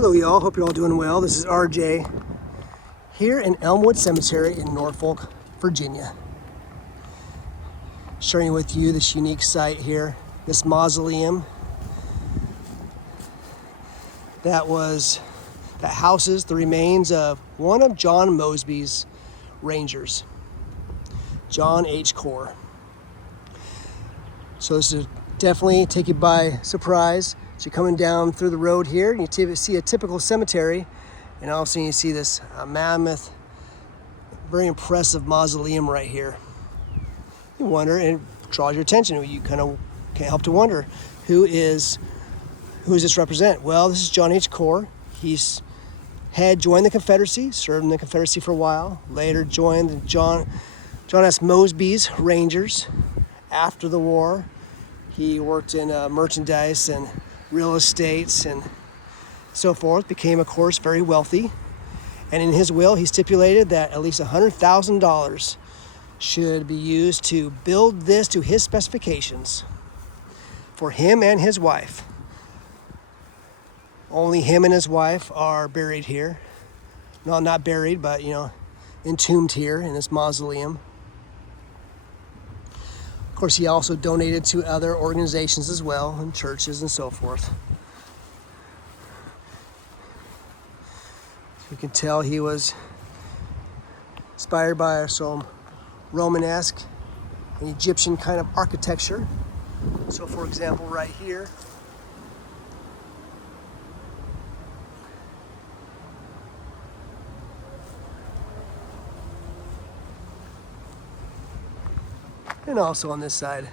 Hello y'all, hope you're all doing well. This is RJ here in Elmwood Cemetery in Norfolk, Virginia. Sharing with you this unique site here, this mausoleum that houses the remains of one of John Mosby's Rangers, John H. Corr. So this is definitely take you by surprise. So you're coming down through the road here and you see a typical cemetery, and all of a sudden you see this mammoth, very impressive mausoleum right here. You wonder, and it draws your attention. You kind of can't help to wonder, who does this represent? Well, this is John H. Corr. Had joined the Confederacy, served in the Confederacy for a while, later joined the John S. Mosby's Rangers. After the war, he worked in merchandise and real estates and so forth, became, of course, very wealthy. And in his will, he stipulated that at least $100,000 should be used to build this to his specifications for him and his wife. Only him and his wife are buried here. No, not buried, but, entombed here in this mausoleum. Of course, he also donated to other organizations as well, and churches and so forth. You can tell he was inspired by some Romanesque and Egyptian kind of architecture. So, for example, right here, and also on this side.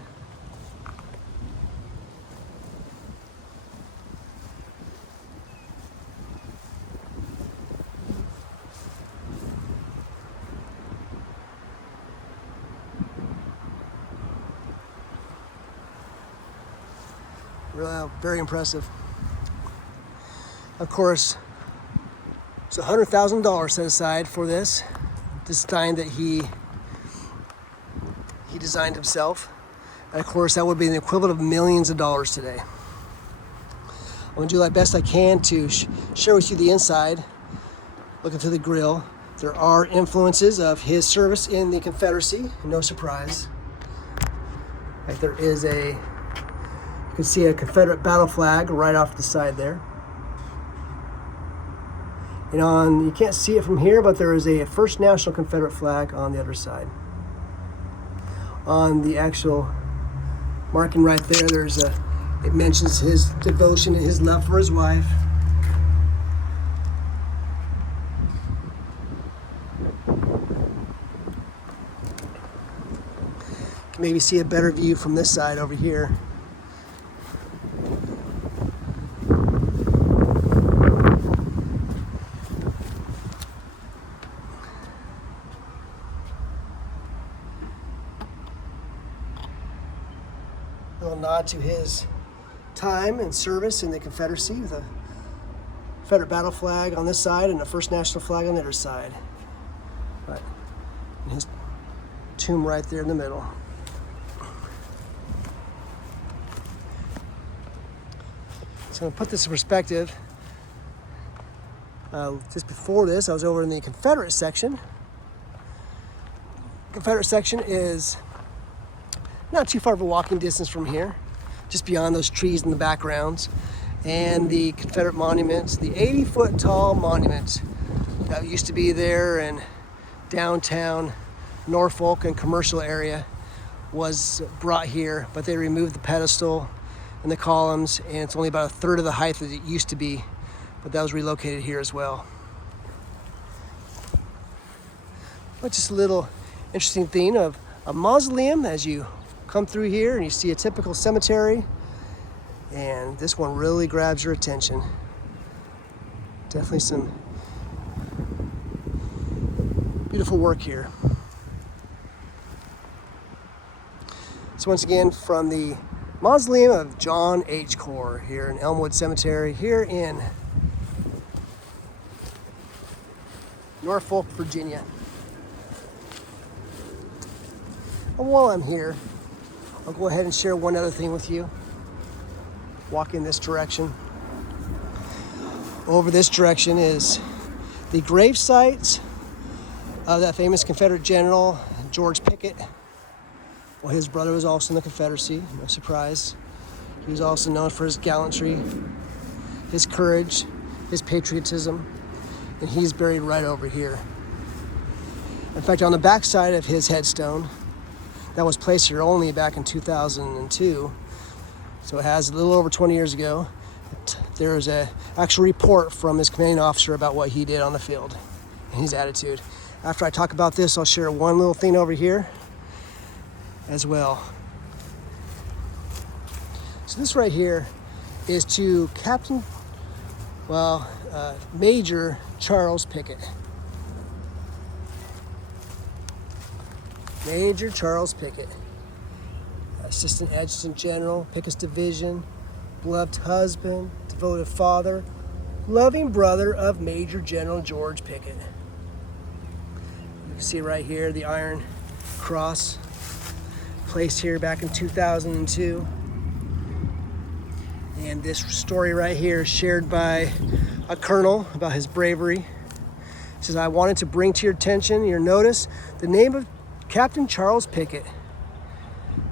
Really, very impressive. Of course, it's $100,000 set aside for this sign that he designed himself. And of course, that would be the equivalent of millions of dollars today. I'm going to do my best I can to share with you the inside. Looking through the grill, there are influences of his service in the Confederacy, no surprise. Like you can see a Confederate battle flag right off the side there. And you can't see it from here, but there is a First National Confederate flag on the other side. On the actual marking right there, it mentions his devotion and his love for his wife. You can maybe see a better view from this side over here. A little nod to his time and service in the Confederacy with a Confederate battle flag on this side and a First National flag on the other side. But his tomb right there in the middle. So I'm going to put this in perspective. Just before this, I was over in the Confederate section. Confederate section is not too far of a walking distance from here, just beyond those trees in the backgrounds. And the Confederate monuments, the 80-foot tall monument that used to be there in downtown Norfolk and commercial area, was brought here, but they removed the pedestal and the columns, and it's only about a third of the height that it used to be, but that was relocated here as well. But just a little interesting thing of a mausoleum as you come through here and you see a typical cemetery, and this one really grabs your attention. Definitely some beautiful work here. So once again, from the Mausoleum of John H. Corr here in Elmwood Cemetery here in Norfolk, Virginia. And while I'm here, I'll go ahead and share one other thing with you. Walk in this direction. over this direction is the grave sites of that famous Confederate general, George Pickett. Well, his brother was also in the Confederacy, no surprise. He was also known for his gallantry, his courage, his patriotism, and he's buried right over here. In fact, on the back side of his headstone, that was placed here only back in 2002, so it has a little over 20 years ago, there is an actual report from his commanding officer about what he did on the field and his attitude. After I talk about this, I'll share one little thing over here as well. So this right here is to Major Charles Pickett. Major Charles Pickett, Assistant Adjutant General, Pickett's Division, beloved husband, devoted father, loving brother of Major General George Pickett. You can see right here the Iron Cross placed here back in 2002. And this story right here is shared by a colonel about his bravery. He says, I wanted to bring to your attention, your notice, the name of Captain Charles Pickett,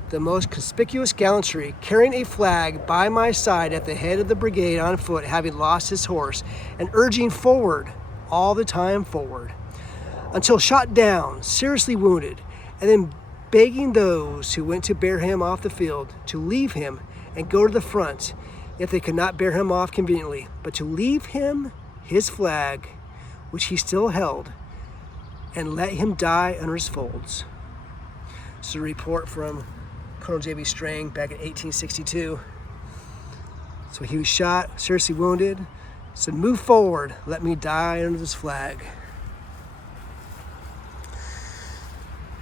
the most conspicuous gallantry, carrying a flag by my side at the head of the brigade on foot, having lost his horse, and urging forward, all the time forward, until shot down, seriously wounded, and then begging those who went to bear him off the field to leave him and go to the front if they could not bear him off conveniently, but to leave him his flag, which he still held, and let him die under his folds. This is a report from Colonel J.B. Strang back in 1862. So he was shot, seriously wounded, said, move forward, let me die under this flag.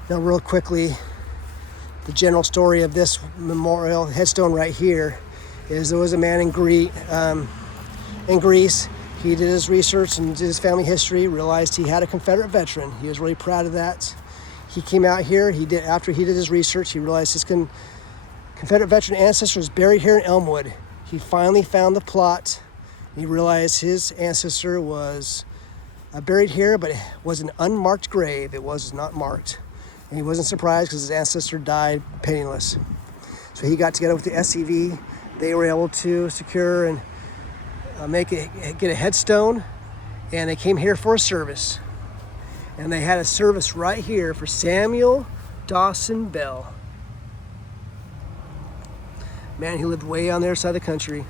Now real quickly, the general story of this memorial headstone right here is there was a man in Greece. He did his research and did his family history, realized he had a Confederate veteran. He was really proud of that. He came out here, after he did his research, he realized his Confederate veteran ancestor was buried here in Elmwood. He finally found the plot. He realized his ancestor was buried here, but it was an unmarked grave. It was not marked. And he wasn't surprised because his ancestor died penniless. So he got together with the SCV. They were able to secure and get a headstone, and they came here for a service. And they had a service right here for Samuel Dawson Bell. Man, he lived way on their side of the country.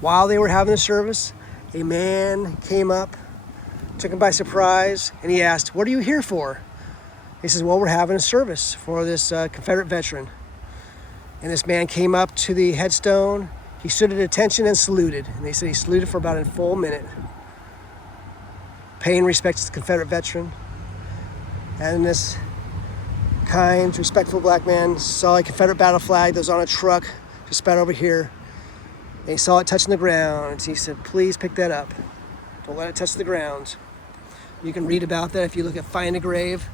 While they were having the service, a man came up, took him by surprise, and he asked, what are you here for? He says, well, we're having a service for this Confederate veteran. And this man came up to the headstone. He stood at attention and saluted. And they said he saluted for about a full minute, paying respect to the Confederate veteran. And this kind, respectful black man saw a Confederate battle flag that was on a truck just about over here. And he saw it touching the ground. And he said, please pick that up. Don't let it touch the ground. You can read about that if you look at Find a Grave.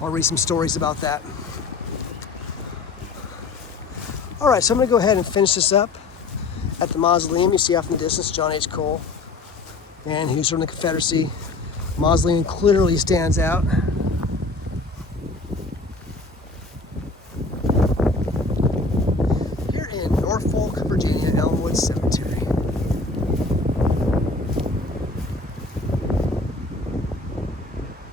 I'll read some stories about that. All right, so I'm going to go ahead and finish this up at the Mausoleum. You see off in the distance, John H. Cole. And he was from the Confederacy. Mausoleum clearly stands out. Here in Norfolk, Virginia, Elmwood Cemetery.